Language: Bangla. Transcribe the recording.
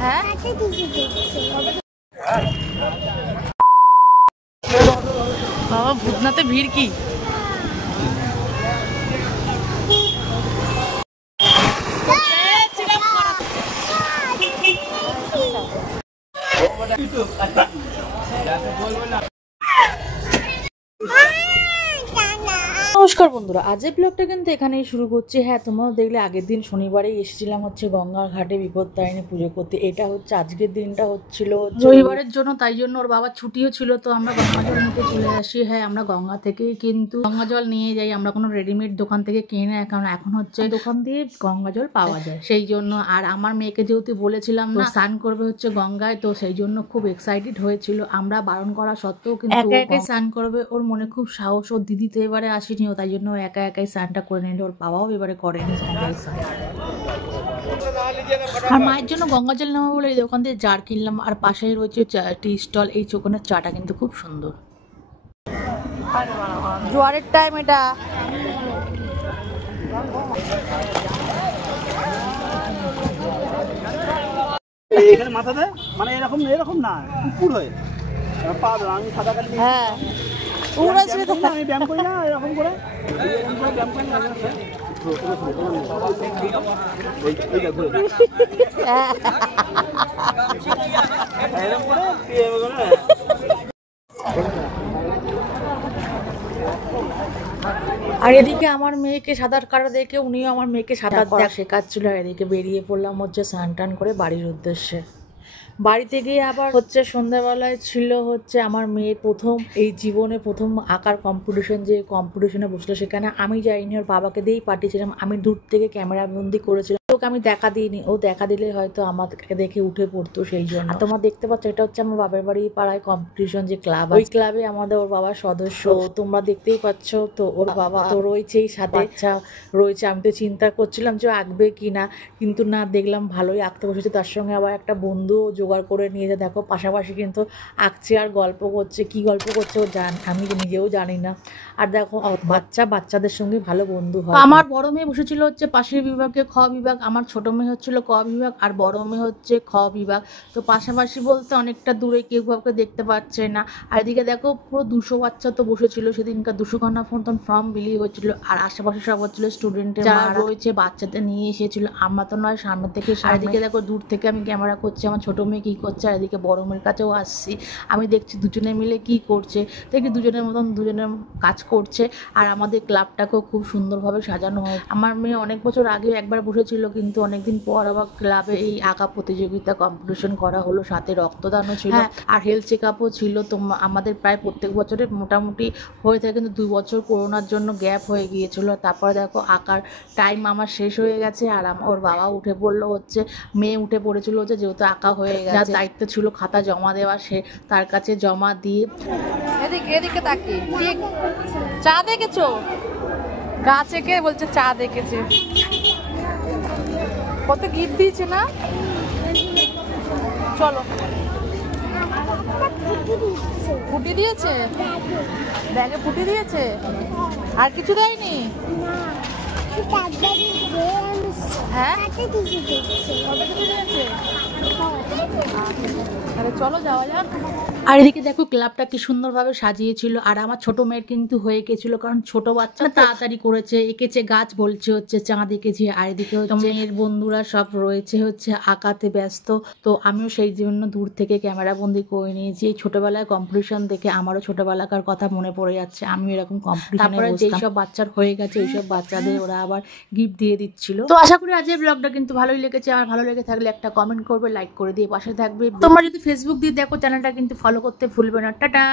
হ্যাঁ বাবা ভূতনাথে ভিড় কি? নমস্কার বন্ধুরা, আজের ব্লগটা কিন্তু এখানেই শুরু করছি। হ্যাঁ, তোমরাও দেখলে আগের দিন শনিবারেই এসেছিলাম হচ্ছে গঙ্গার ঘাটে বিপত্তারিণী পুজো করতে। এটা হচ্ছে আজকের দিনটা হচ্ছিল রবিবারের জন্য, তাই জন্য ওর বাবার ছুটিও ছিল, তো আমরা গঙ্গা জল নিতে চলে আসি। হ্যাঁ, আমরা গঙ্গা থেকেই কিন্তু গঙ্গা জল নিয়ে যাই, আমরা কোনো রেডিমেড দোকান থেকে কিনে না, কারণ এখন হচ্ছে দোকান দিয়ে গঙ্গা জল পাওয়া যায় সেই জন্য। আর আমার মেয়েকে যেহেতু বলেছিলাম না স্নান করবে হচ্ছে গঙ্গায়, তো সেই জন্য খুব এক্সাইটেড হয়েছিল। আমরা বারণ করা সত্ত্বেও কিন্তু একা একাই স্নান করবে, ওর মনে খুব সাহস। ওর দিদি তো এবারে আসেনি, তাই জন্য একা একাই স্নানটা করে নিল। ওর বাবাও এবারে করেনি স্নান। আর মায়ের জন্য গঙ্গা জল নেওয়া বলে এই দোকান থেকে জার কিনলাম। আর পাশেই রয়েছে টি স্টল, এই চোখনের চাটা কিন্তু খুব সুন্দর। জোয়ারের টাইম এটা। এখানে মাথাতে মানে এরকম এরকম না পুকুর হয়ে পা আমি সাদা কালি হ্যাঁ পুরো ছিল তো আমি ব্যায়াম করি না এরকম করে ব্যায়াম করি না আর এদিকে আমার মেয়েকে সাঁতার কাটা দেখে উনিও আমার মেয়েকে সাঁতার করা শেখাচ্ছিল। আর এদিকে বেরিয়ে পড়লাম হচ্ছে স্নান টান করে বাড়ির উদ্দেশ্যে। বাড়িতে গিয়ে আবার হচ্ছে সন্ধ্যাবেলায় ছিল হচ্ছে আমার মেয়ের প্রথম এই জীবনে প্রথম আঁকার কম্পিটিশন, যে কম্পিটিশনে বসলো সেখানে আমি যাইনি, ওর বাবাকে দিয়েই পাঠিয়েছিলাম। আমি দূর থেকে ক্যামেরা বন্দি করেছিলাম, ওকে আমি দেখা দিইনি, ও দেখা দিলে হয়তো আমাকে দেখে উঠে পড়তো সেই জন্য। আর তোমরা দেখতে পাচ্ছ এটা হচ্ছে আমার বাবার বাড়ি পাড়ায় কম্পিটিশন যে ক্লাব, ওই ক্লাবে আমাদের ওর বাবার সদস্য, তোমরা দেখতেই পাচ্ছ। তো ওর বাবা তো রয়েছেই সাথে, আচ্ছা রয়েছে। আমি তো চিন্তা করছিলাম যে আঁকবে কি না, কিন্তু না, দেখলাম ভালোই আঁকতে বসেছে। তার সঙ্গে আবার একটা বন্ধু জোগাড় করে নিয়ে যা, দেখো পাশাপাশি কিন্তু আঁকছে আর গল্প করছে। কি গল্প করছে ও আমি নিজেও জানি না। আর দেখো বাচ্চাদের সঙ্গে ভালো বন্ধু হয়। আমার বড় মেয়ে বসেছিল হচ্ছে পাশের বিভাগে খ বিভাগ, আমার ছোট মেয়ে হচ্ছিল ক বিভাগ, আর বড় মেয়ে হচ্ছে খ বিভাগ। তো পাশাপাশি বলতে অনেকটা দূরে, কেউ কাউকে দেখতে পাচ্ছে না। আর এদিকে দেখো পুরো 200 বাচ্চা তো বসেছিল সেদিনকার, 200 খানা ফর্ম বিলি হয়েছিল। আর আশেপাশে সব হচ্ছিল স্টুডেন্টের যারা রয়েছে, বাচ্চাদের নিয়ে এসেছিল। আমরা তো নয় সামনে থেকে, আর এদিকে দেখো দূর থেকে আমি ক্যামেরা করছি আমার ছোট মেয়ে কি করছে, আর এদিকে বড় মেয়ের কাছেও আসছি। আমি দেখছি দুজনে মিলে কি করছে, দেখি দুজনের মতন দুজনের কাজ করছে। আর আমাদের ক্লাবটাকেও খুব সুন্দরভাবে সাজানো হয়। আমার মেয়ে অনেক বছর আগে একবার বসেছিল, কিন্তু অনেকদিন পর আবার ক্লাবে এই আঁকা প্রতিযোগিতা কম্পিটিশন করা হলো, সাথে রক্তদানও ছিল আর হেলথ চেক আপও ছিল। তো আমাদের প্রায় প্রত্যেক বছরে মোটামুটি হয়ে থাকে, কিন্তু 2 বছর করোনার জন্য গ্যাপ হয়ে গিয়েছিল। তারপরে দেখো আঁকার টাইম আমার শেষ হয়ে গেছে, আর ওর বাবা উঠে পড়লো হচ্ছে, মেয়ে উঠে পড়েছিল হচ্ছে, যেহেতু আঁকা হয়ে গেছে, যার দায়িত্ব ছিল খাতা জমা দেওয়া সে তার কাছে জমা দিয়ে। এদিকে তাকিয়ে চা দেখেছো, গাছে কে বলছে চা দেখেছে, কত গিফট দিয়েছে না। চলো, ফুটি দিয়েছে, ব্যাগে ফুটি দিয়েছে, আর কিছু দেয়নি। হ্যাঁ চলো যাওয়া যাক। আর এদিকে দেখো ক্লাবটা কি সুন্দরভাবে সাজিয়েছিল। আর আমার ছোট মেয়ের কিন্তু হয়ে গেছিল, কারণ ছোট বাচ্চা তাড়াতাড়ি করেছে, এঁকেছে গাছ, বলছে হচ্ছে চাঁদ এঁকেছে। আর এদিকে মেয়ের বন্ধুরা সব রয়েছে হচ্ছে আঁকাতে ব্যস্ত। তো আমিও সেই জন্য দূর থেকে ক্যামেরা বন্দি করে নিয়েছি। এই ছোটবেলায় কম্পিটিশন দেখে আমারও ছোটবেলাকার কথা মনে পড়ে যাচ্ছে, আমিও এরকম কম্পিটিশনে বসতাম। যেসব বাচ্চার হয়ে গেছে এইসব বাচ্চাদের ওরা আবার গিফট দিয়ে দিচ্ছিল। তো আশা করি আজকের ব্লগটা কিন্তু ভালোই লেগেছে। আর ভালো লেগে থাকলে একটা কমেন্ট করবে, লাইক করে দিয়ে পাশে থাকবে। তোমরা যদি ফেসবুক দিয়ে দেখো চ্যানেলটা কিন্তু ফলো করতে ভুলবে না। টাটা।